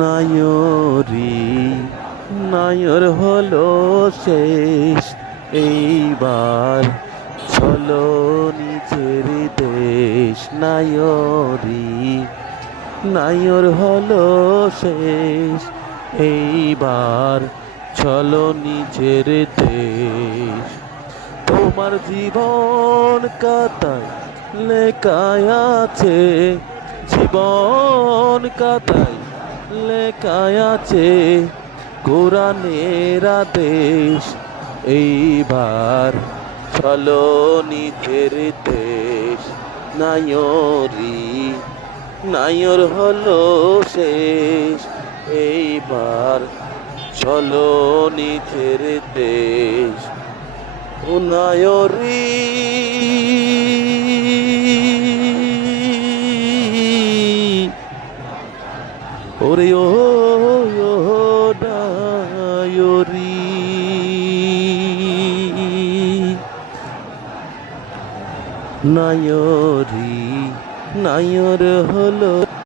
নায়রি, নায়র হলো শেষ। এইবার চলো নিজের দেশ। নায়রি, নায়র হলো শেষ। এইবার চলো নিজের দেশ। তোমার জীবন কাতায় লেখায় আছে। জীবন কাতায় লেখায় আছে কোরআনের আদেশ। এইবার চলো নিজের দেশ। নায়রি নায়র হলো শেষ। এইবার চলো নিজের দেশ। ও নায়রি ওরে ও নায়রি নায়রি নায়র হলো